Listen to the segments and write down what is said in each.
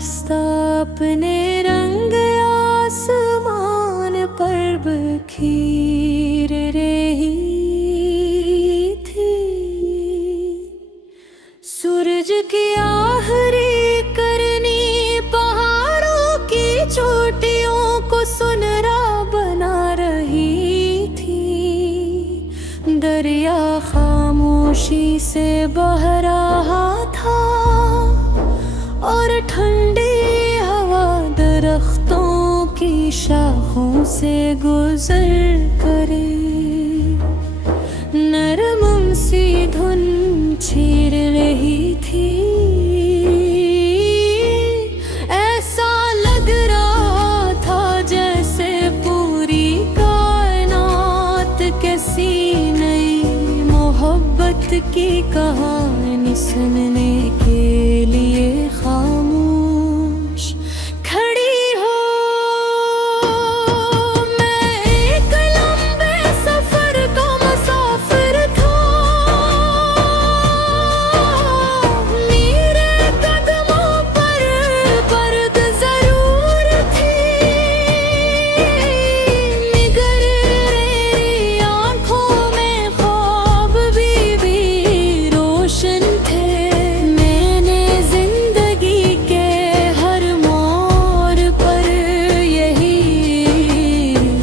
रास्ता अपने रंग आसमान पर बखेर रही थी। सूरज की आखिरी करनी पहाड़ों की चोटियों को सुनहरा बना रही थी। दरिया खामोशी से बह रहा था और ठंडी हवा दरख्तों की शाखों से गुजर करे नरम सी धुन छेड़ रही थी। ऐसा लग रहा था जैसे पूरी कायनात किसी नई मोहब्बत की कहानी सुनने के लिए खामोश खड़ी हो। मैं एक लंबे सफर का मुसाफिर था, मेरे कदमों पर पर्द जरूर थी। निगर रही आंखों में ख्वाब भी रोशन थे। मैंने जिंदगी के हर मोड़ पर यही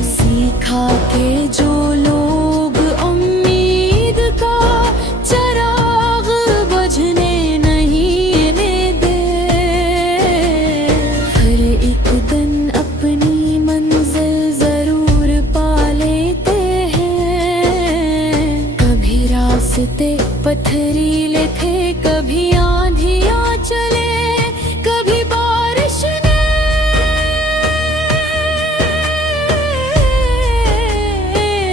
सीखा कि जो लोग उम्मीद का चिराग बुझने नहीं देते, फिर एक दिन अपनी मंजिल जरूर पा लेते हैं। कभी रास्ते पथरीले थे, कभी आंधियां चले, कभी बारिश ने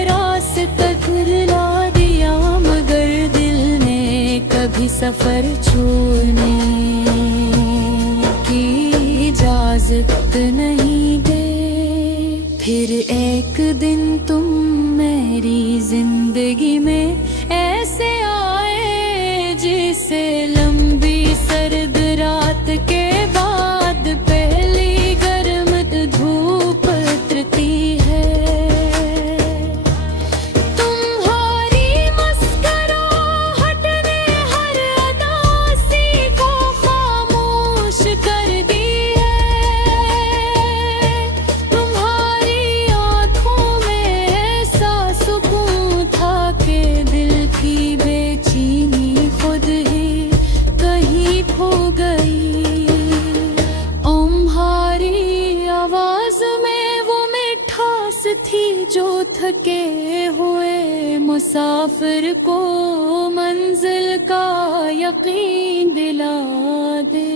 रास्ता खुला दिया, मगर दिल ने कभी सफर छोड़ने की इजाजत नहीं दे। फिर एक दिन तुम मेरी जिंदगी में ऐसे आए जिसे लंबी सर्द रात के बाद पहली गर्म धूप उतरती है। तुम्हारी मुस्कुराहट ने हर उदासी को खामोश कर दी है। तुम्हारी आंखों में ऐसा सुकून था कि दिल की बेचैनी खुद ही कहीं खो गई। तुम्हारी आवाज में वो मिठास थी जो थके हुए मुसाफिर को मंजिल का यकीन दिला दे।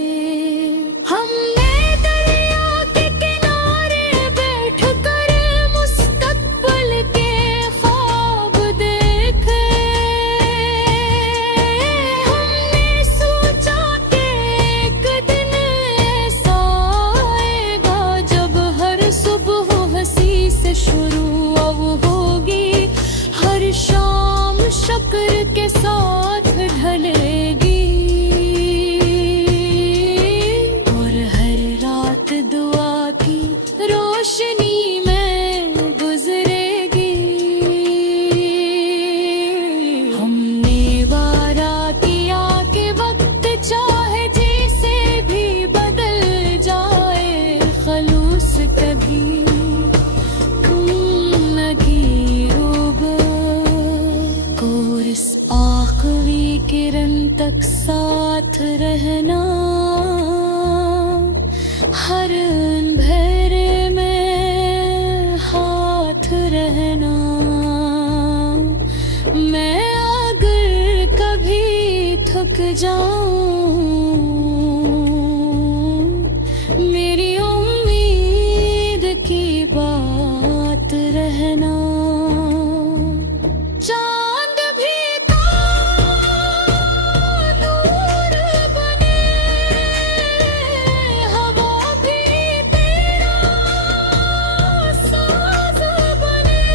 हमने दरिया के किनारे बैठकर मुस्तकबिल के ख्वाब देखे। हमने सोचा कि एक दिन ऐसा आएगा जब हर सुबह हंसी से शुरू अब होगी, हर शाम शक्र के साथ ढलेगी और हर रात दुआ की रोशनी में गुजरेगी। हमने वादा किया कि वक्त चाहे जैसे भी बदल जाए, खलूस कभी इस आखिरी किरण तक साथ रहना, हर अंधेरे में हाथ रहना। मैं अगर कभी थक जाऊं, मेरी उम्मीद की बात रहना। चांद भी तो दूर बने, हवा भी तेरा साज बने,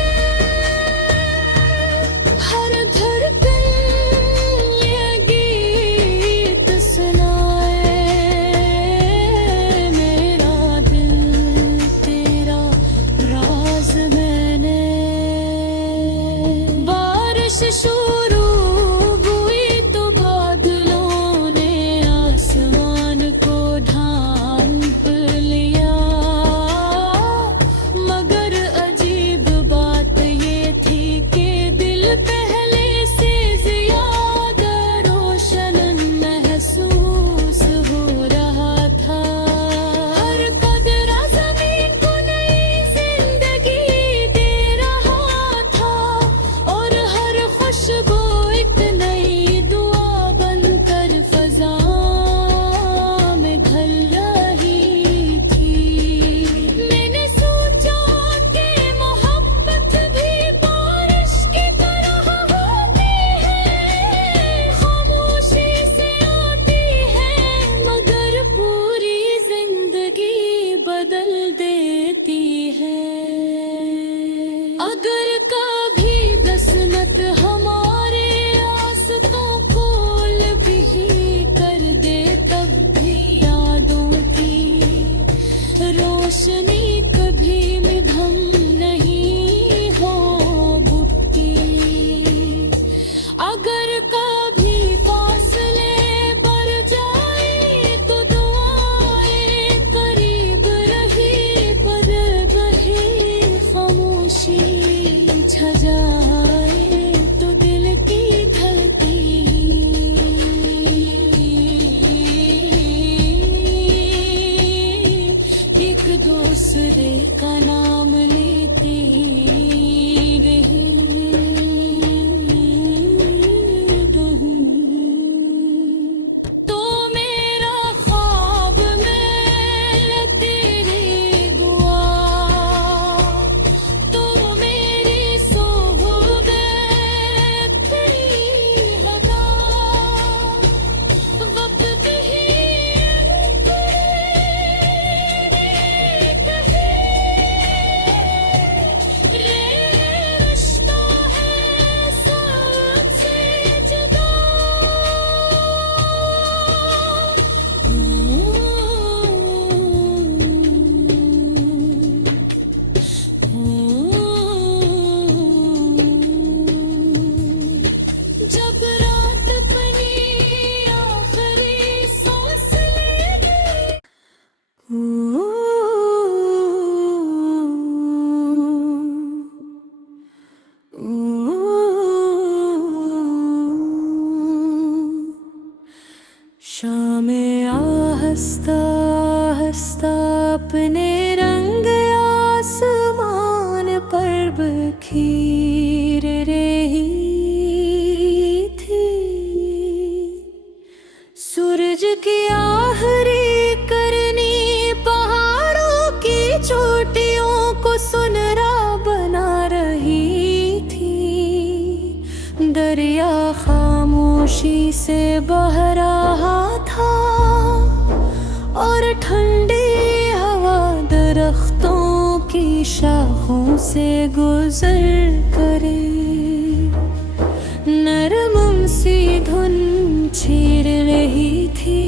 हर धड़कन ये गीत रोशनी कभी मिधम नहीं हो भुटकी। अगर कभी फासले बढ़ जाए तो दुआएं करीब रही, पर बही खामोशी छा जाए तो दिल की धड़की। एक दूसरे का नाम लेते रहे तो मेरा ख्वाब में तेरी दुआ, तो मेरी सोहबत तेरी हदा। वक्त ही रिश्ता है सबसे जुदा। जब रात बनी आखिरी सांस लेगी। शामे आहस्ता हस्ता अपने रंग आसमान पर बखेर रही थी। सूरज की आखिरी करनी पहाड़ों की चोटियों को सुनहरा बना रही थी। दरिया खामोशी से बह रहा था और ठंडी हवा दरख्तों की शाखों से गुजर करे नरम सी धुन छेड़ रही थी।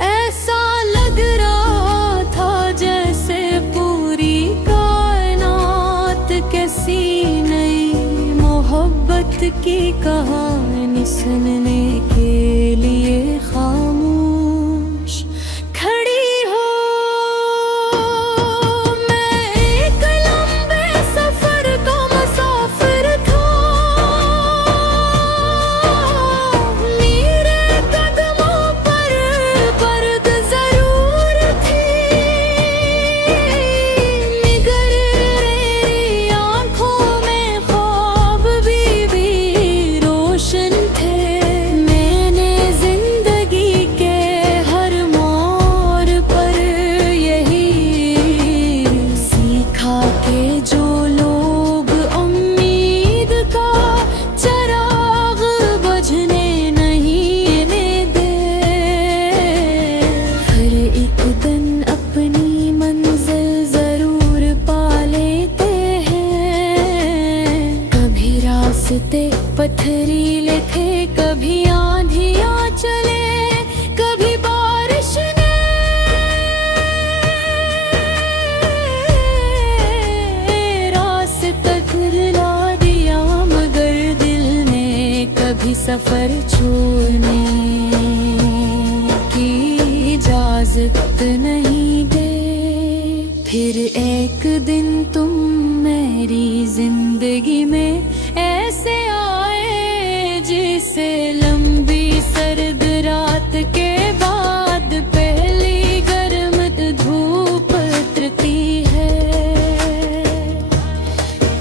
ऐसा लग रहा था जैसे पूरी कायनात कैसी नई मोहब्बत की कहानी सुनने के लिए खामोश खड़ी हो। मैं एक लंबे सफर का मुसाफिर था, मेरे कदमों पर पर्द जरूर थी। निगर रही आंखों में ख्वाब भी रोशन थे। मैंने जिंदगी के हर मोड़ पर यही सीखा कि जो लोग उम्मीद का चिराग बुझने नहीं देते, फिर एक दिन अपनी मंजिल जरूर पा लेते हैं। कभी रास्ते पथरीले थे, कभी आंधियां चले, कभी बारिश ने रास्ता तुरला दिया, मगर दिल ने कभी सफर छोड़ने की इजाजत नहीं दे। फिर एक दिन तुम मेरी जिंदगी में ऐसे आए जिसे लंबी सर्द रात के बाद पहली गर्म धूप उतरती है।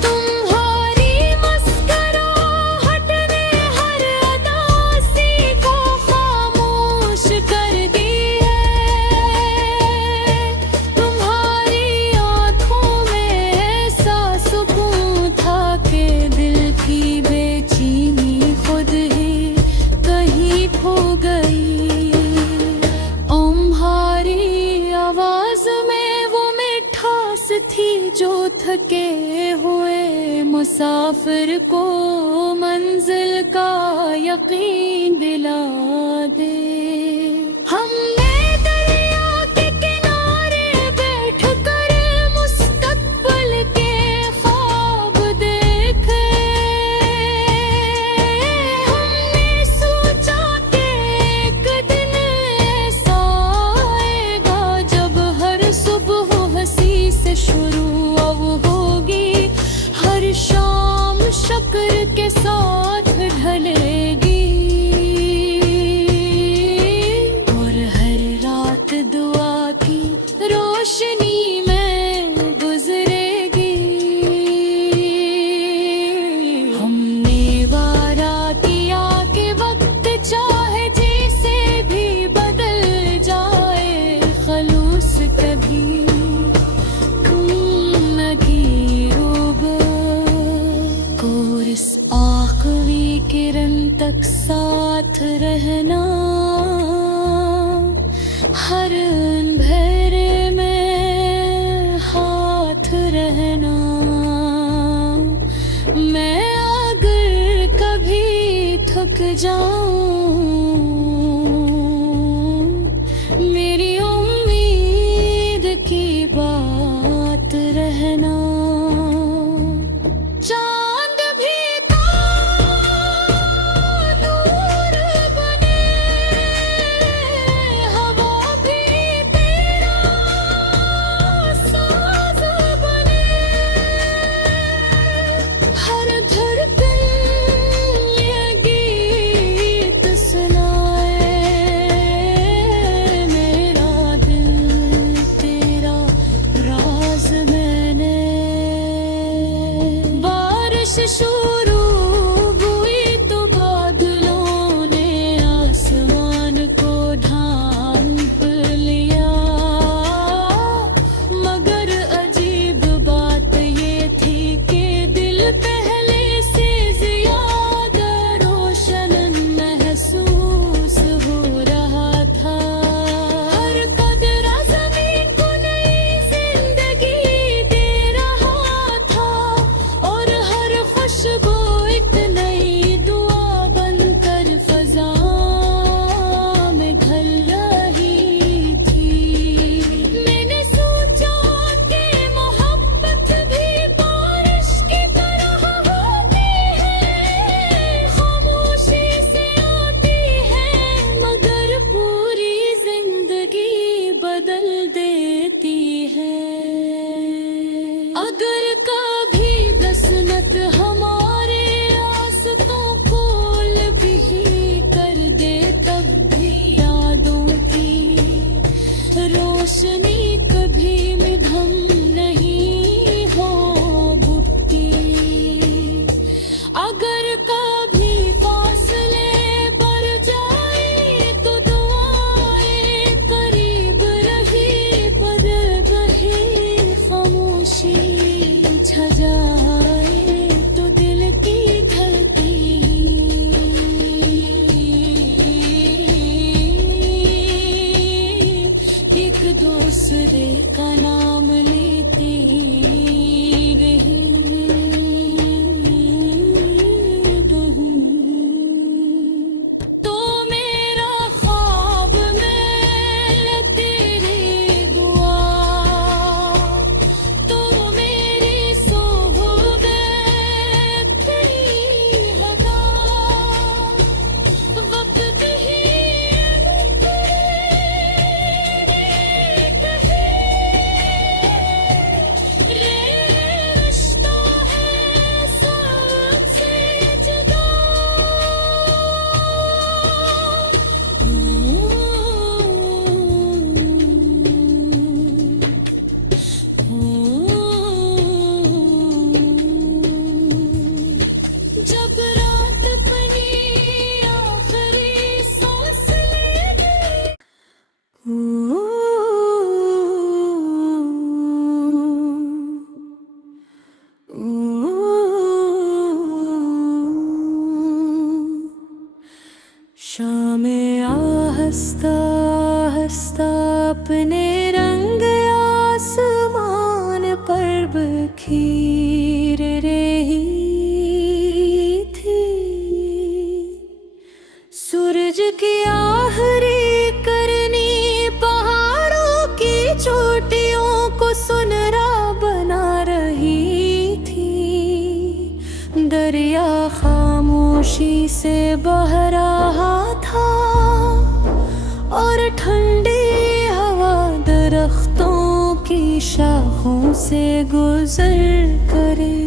तुम्हारी मुस्कुराहट ने हर उदासी को खामोश कर दी है। तुम्हारी आंखों में ऐसा सुकून था कि दिल की बेचैनी खुद ही कहीं खो गई। तुम्हारी आवाज में वो मिठास थी जो थके हुए मुसाफिर को मंजिल का यकीन दिला दे। हमने दरिया की साथ रहना, हर अंधेरे में हाथ रहना। मैं अगर कभी थक जाऊं, मेरी उम्मीद की बात रहना। चांद भी तो दूर बने, हवा भी तेरा साज बने, हर धड़कन ये गीत सुनाए, मेरा दिल तेरा राज मैंने। बारिश शुरू हुई तो बादलों ने आसमान को ढांप लिया, मगर अजीब बात ये थी कि दिल पहले से ज्यादा रोशन महसूस हो रहा था। हर कदरा जमीन को नई जिंदगी दे रहा था, और हर खुशबू एक नई दुआ बनकर फजा में ढल रही थी। मैंने सोचा कि मोहब्बत भी बारिश की तरह होती है, खामोशी से आती है मगर पूरी जिंदगी बदल देती है। अगर कभी दसनत हमारे रास्तों को भी कर दे, तब भी यादों की रोशनी कभी मिधम नहीं हो बुझती। अगर कभी फासले बढ़ जाए तो दुआएं करीब रही, पर रही खामोशी छा जाए तो दिल की धरती एक दूसरे का नाम लेती रही। तो मेरा ख्वाब में तेरी दुआ, तो मेरी सोहबत तेरी हदा, वक्त ही रिश्ता है सबसे जुदा। जब रात बनी आखिरी सांस लेने, शामे आहस्ता हस्ता अपने रंग आसमान पर बखेर रही थी। सूरज की आखिरी करनी पहाड़ों की चोटियों को सुनहरा बना रही थी। दरिया खामोशी से बह रहा था, और ठंडी हवा दरख्तों की शाखों से गुजर करे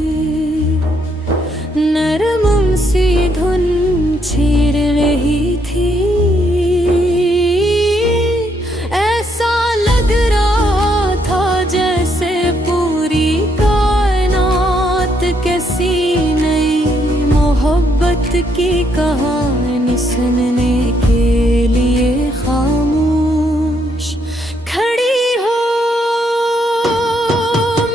नरम सी धुन छेड़ रही थी। ऐसा लग रहा था जैसे पूरी कायनात कैसी नई मोहब्बत की कहानी सुनने के लिए खामोश खड़ी हो।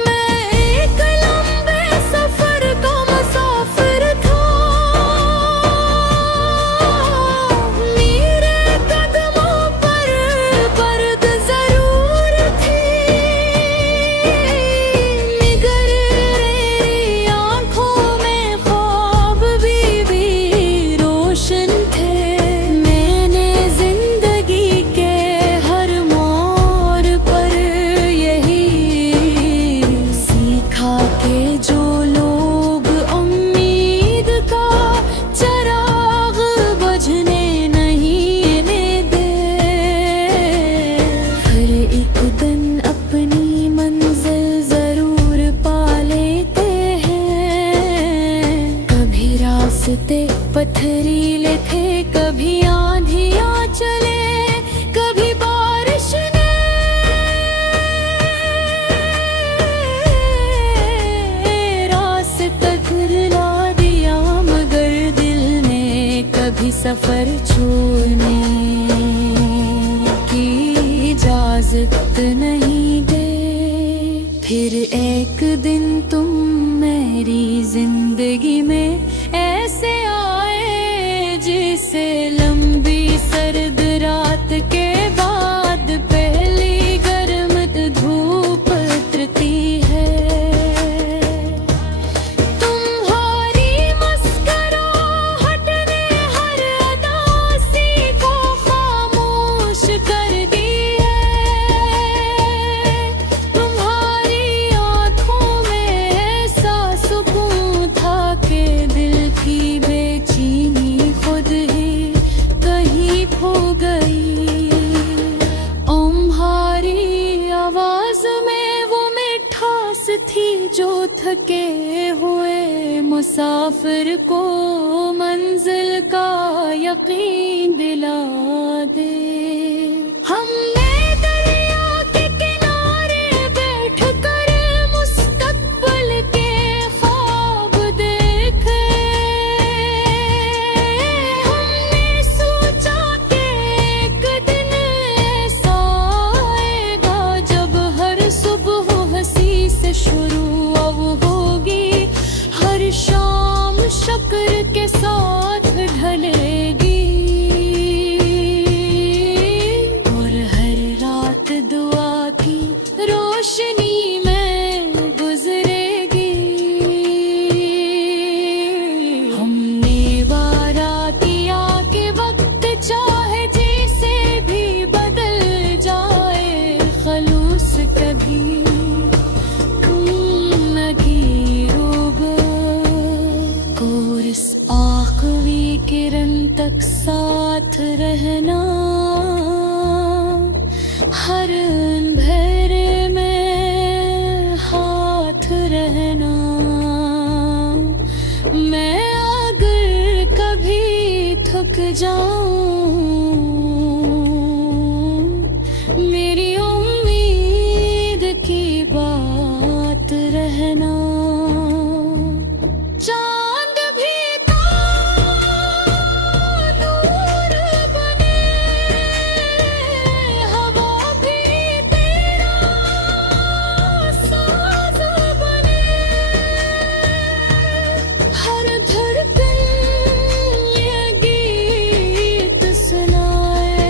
मैं एक लंबे सफर का मुसाफिर था, दिन तुम मेरी जिंदगी में ऐसे आए जैसे लंबी सर्द रात के बाद पहली गर्म धूप उतरती है। तुम्हारी मुस्कुराहट ने हर उदासी को खामोश कर दी है। तुम्हारी आंखों में ऐसा सुकून था कि दिल की बेचैनी खुद ही कहीं खो गई। तुम्हारी आवाज में वो मिठास थी जो थके हुए मुसाफिर को मंजिल का यकीन दिला दे। हमने दरिया के किनारे बैठकर मुस्तकबिल के ख्वाब देखे। हमने सोचा कि एक दिन ऐसा आएगा जब हर सुबह हंसी से शुरू अब होगी, हर शाम शक्र के साथ ढलेगी और हर रात दुआ की रोशनी में गुजरेगी। हमने वादा किया कि वक्त चाहे जैसे भी बदल जाए, खलूस कभी और इस आखिरी किरण तक साथ रहना, हर अंधेरे में हाथ रहना। मैं अगर कभी थक जाऊं, मेरी उम्मीद की बात रहना। चांद भी तो दूर बने, हवा भी तेरा साज बने, हर धड़कन ये गीत सुनाए।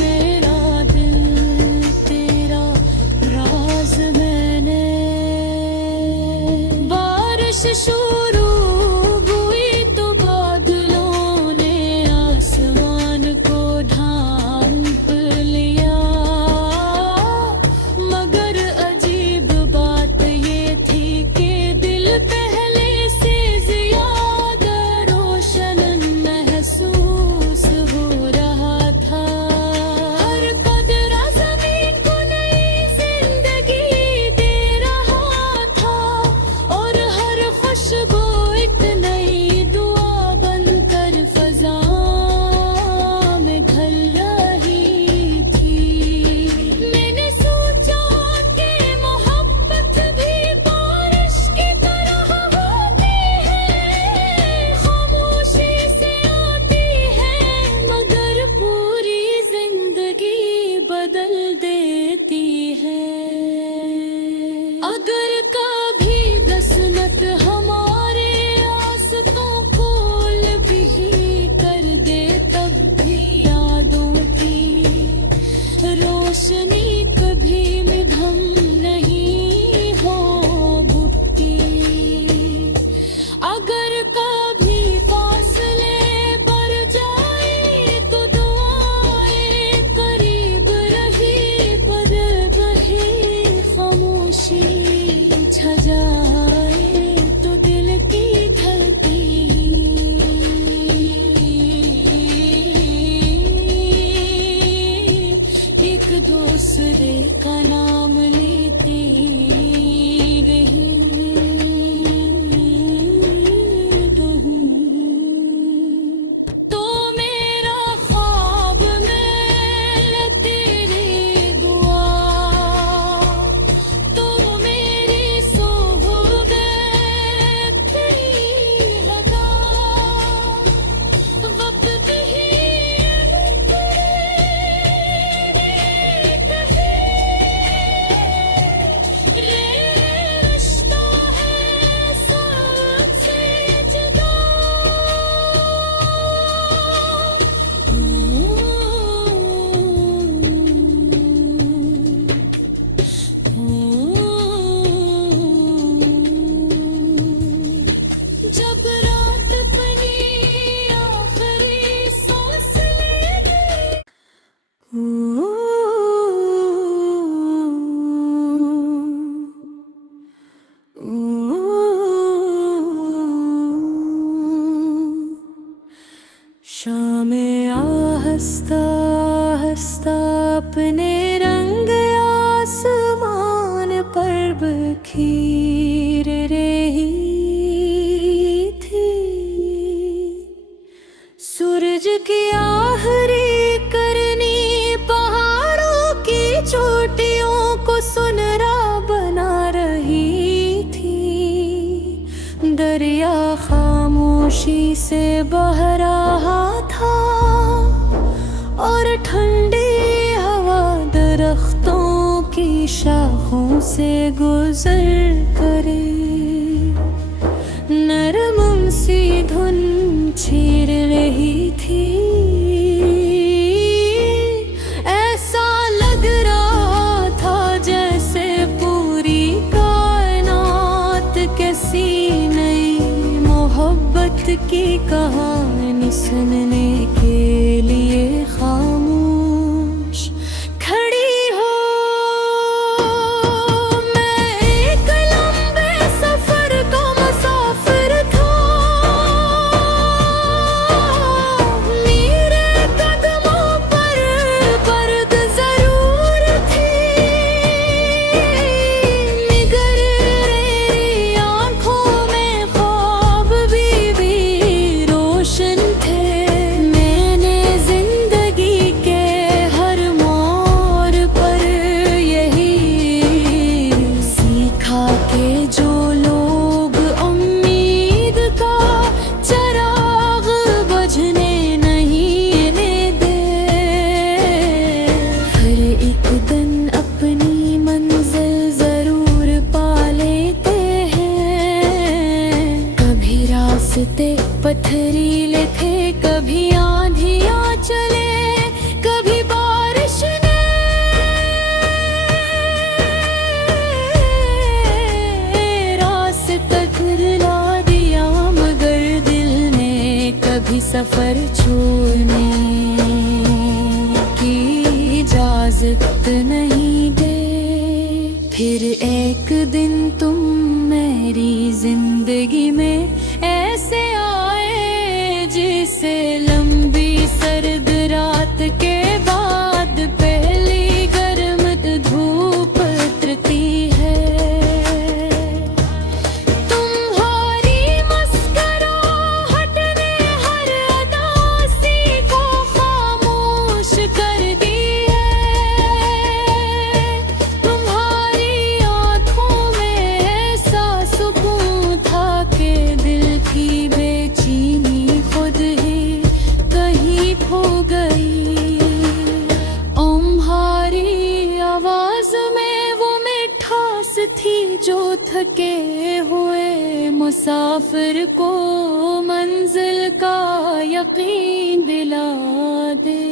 मेरा दिल तेरा राज मैंने। बारिश शुरू हुई तो बादलों ने आसमान को ढांप लिया, मगर अजीब बात ये थी कि दिल पहले से ज्यादा रोशन महसूस हो रहा था। हर कदरा जमीन को नई जिंदगी दे रहा था और हर खुशबू एक नई दुआ बनकर फजा में ढल रही थी। मैंने सोचा कि मोहब्बत भी बारिश की तरह होती है, खामोशी से आती है मगर पूरी जिंदगी बदल देती है। अगर कभी दसनत हमारे आसतों खोल भी कर दे, तब भी यादों की रोशनी कभी मिधम नहीं हो भुकती। अगर कभी फासले बढ़ जाए तो दुआएं करीब रही, पर रही खामोशी छा जाए तो दिल की धड़की एक दोस्त हंसता हंसता अपने रंग आसमान पर बिखेर रही थी। सूरज की आखिरी करनी पहाड़ों की चोटियों को सुनहरा बना रही थी। दरिया खामोशी से बह रहा था और ठंडी हवा दरख्तों की शाखों से गुजर करे नरम सी धुन छेड़ रही थी। ऐसा लग रहा था जैसे पूरी कायनात किसी नई मोहब्बत की कहानी सुनने के लिए खामोश खड़ी हो। मैं एक लंबे सफर का मुसाफिर था, मेरे कदमों पर पर्द जरूर थी। निगर रही आंखों में ख्वाब भी रोशन थे। मैंने जिंदगी के हर मोड़ पर यही सीखा कि जो लोग उम्मीद का चिराग बुझने नहीं देते, हर एक दिन अपनी मंजिल जरूर पा लेते हैं। कभी रास्ते पथरीले थे, कभी आंधियां चले, कभी बारिश ने रास्ता खुला दिया, मगर दिल ने कभी सफर छोड़ने की इजाजत नहीं दे। फिर एक दिन तुम मेरी जिंदगी में ऐसे आए जिसे लंबी सर्द रात के बाद पहली गर्म धूप उतरती है। तुम्हारी मुस्कुराहट ने हर उदासी को खामोश कर दी है। तुम्हारी आंखों में ऐसा सुकून था कि दिल की बेचैनी खुद ही कहीं खो गई। तुम्हारी आवाज में वो मिठास थी जो थके हुए मुसाफिर को मंजिल का यकीन दिला दे।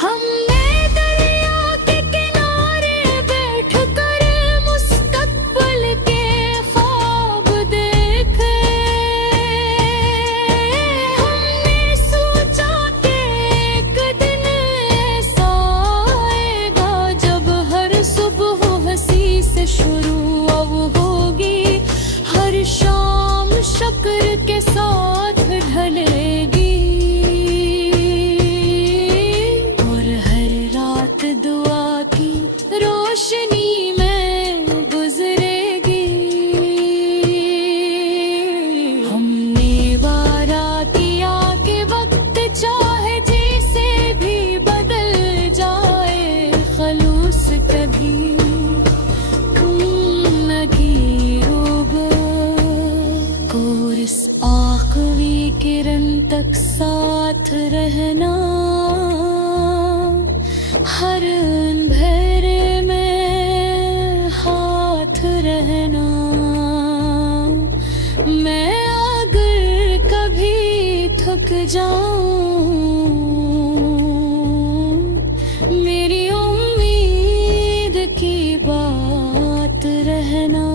हमने दरिया के किनारे बैठकर मुस्तकबिल के ख्वाब देखे। हमने सोचा कि एक दिन ऐसा आएगा जब हर सुबह हंसी से शुरू अब होगी, हर शाम शक्र के साथ ढलेगी और हर रात दुआ की रोशनी में गुजरेगी। हमने वादा किया कि वक्त चाहे जैसे भी बदल जाए, खलूस कभी नहीं होगा। कोर्स आखिरी किरण तक साथ रहना, हर अंधेरे में हाथ रहना। मैं अगर कभी थक जाऊं, मेरी उम्मीद की बात रहना।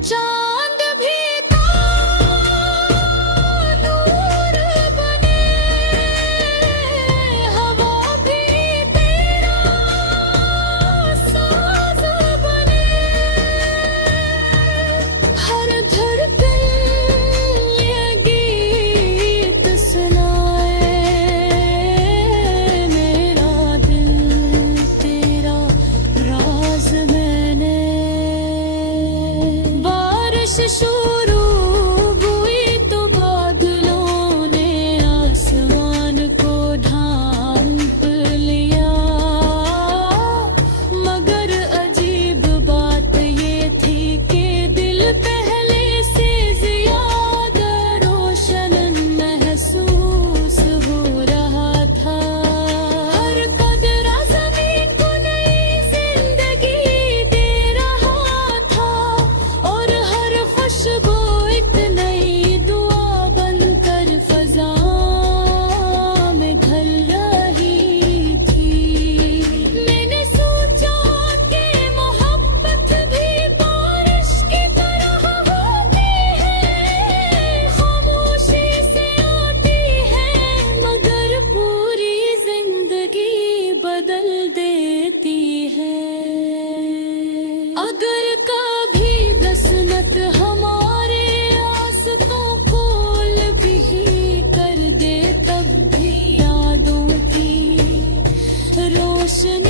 चांद भी तो नूर बने, हवा भी तेरा साज बने। हर धड़कन ये गीत रोशनी